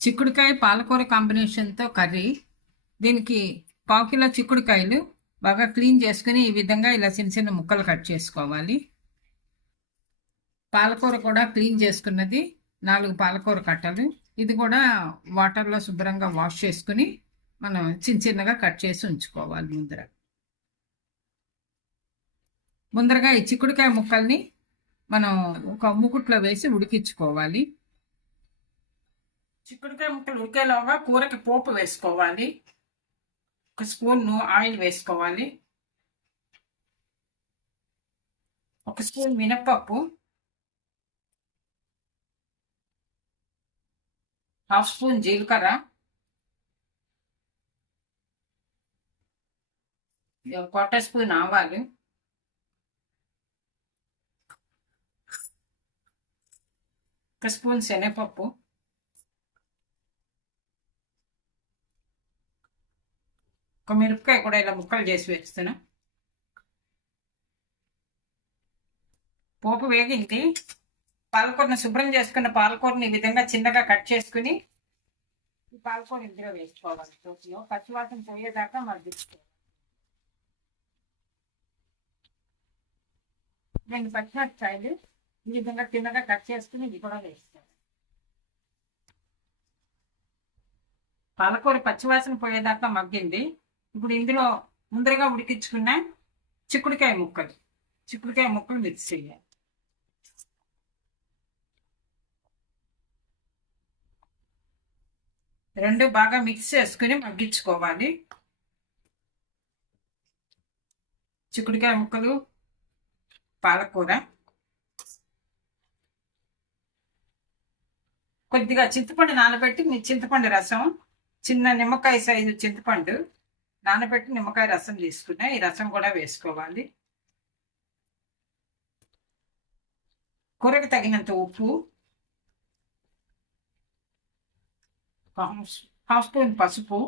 చిక్కుడుకాయ పాలకూర కాంబినేషన్తో కర్రీ. దీనికి పావు కిలో చిక్కుడుకాయలు బాగా క్లీన్ చేసుకుని ఈ విధంగా ఇలా చిన్న చిన్న ముక్కలు కట్ చేసుకోవాలి. పాలకూర కూడా క్లీన్ చేసుకున్నది నాలుగు పాలకూర కట్టలు. ఇది కూడా వాటర్లో శుభ్రంగా వాష్ చేసుకుని మనం చిన్న చిన్నగా కట్ చేసి ఉంచుకోవాలి ముందర. ముందరగా ఈ చిక్కుడుకాయ ముక్కల్ని మనం ఒక ముకుట్లో వేసి ఉడికించుకోవాలి. చిక్కుడుకాయ ముక్కలు ఉడికేలోగా కూరకి పోపు వేసుకోవాలి. ఒక స్పూన్ ఆయిల్ వేసుకోవాలి. ఒక స్పూన్ మినప్పప్పు హాఫ్ స్పూన్ జీలకర్ర. క్వార్టర్ స్పూన్ ఆవాలు. ఒక స్పూన్ శనగపప్పు. ఒక మిరపకాయ కూడా ఇలా ముక్కలు చేసి వేస్తున్నా పోపు వేగింది పాలకూరని శుభ్రం చేసుకున్న పాలకూరని ఈ విధంగా చిన్నగా కట్ చేసుకుని ఈ పాలకూర ఇందులో వేసుకోవాలి. పోపులో పచ్చివాసన పోయేదాకా మగ్గించుకోవాలి రెండు పచ్చిమిరపకాయలు ఈ విధంగా చిన్నగా కట్ చేసుకుని ఇది కూడా వేస్తాను పాలకూర పచ్చివాసన పోయేదాకా మగ్గింది. ఇప్పుడు ఇందులో ముందరగా ఉడికించుకున్న చిక్కుడుకాయ ముక్కలు. చిక్కుడుకాయ ముక్కలు మిక్స్ చేయాలి. రెండు బాగా మిక్స్ చేసుకుని మగ్గించుకోవాలి. చిక్కుడుకాయ ముక్కలు పాలకూర. కొద్దిగా చింతపండు నానబెట్టి మీ చింతపండు రసం చిన్న నిమ్మకాయ సైజు చింతపండు. నానబెట్టి నిమ్మకాయ రసం తీసుకున్నా ఈ రసం కూడా వేసుకోవాలి. కూరకు తగినంత ఉప్పు హాఫ్ స్పూన్ పసుపు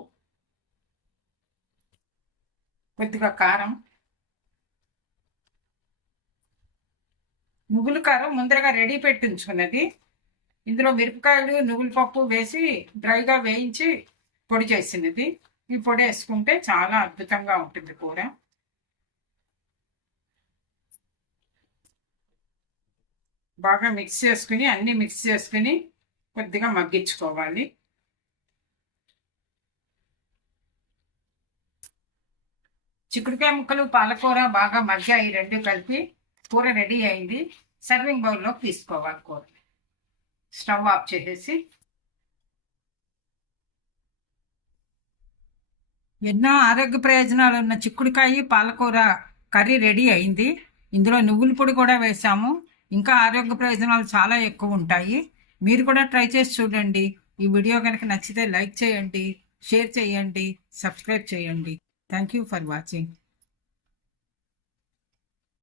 కొద్దిగా కారం నువ్వుల కారం ముందరగా రెడీ పెట్టి ఉంచుకున్నది. ఇందులో మిరపకాయలు నువ్వుల పప్పు వేసి డ్రైగా వేయించి పొడి చేసినది. ఈ పొడి వేసుకుంటే చాలా అద్భుతంగా ఉంటుంది కూర. బాగా మిక్స్ చేసుకుని అన్నీ మిక్స్ చేసుకుని కొద్దిగా మగ్గించుకోవాలి. చిక్కుడుకాయ ముక్కలు పాలకూర బాగా మగ్గాయి రెండు కలిపి కూర రెడీ అయింది. సర్వింగ్ బౌల్లోకి తీసుకోవాలి కూర. స్టవ్ ఆఫ్ చేసేసి ఎన్నో ఆరోగ్య ప్రయోజనాలు ఉన్న చిక్కుడుకాయ పాలకూర కర్రీ రెడీ అయింది. ఇందులో నువ్వుల పొడి కూడా వేసాము ఇంకా ఆరోగ్య ప్రయోజనాలు చాలా ఎక్కువ ఉంటాయి. మీరు కూడా ట్రై చేసి చూడండి. ఈ వీడియో కనుక నచ్చితే లైక్ చేయండి షేర్ చేయండి సబ్స్క్రైబ్ చేయండి. Thank you for watching.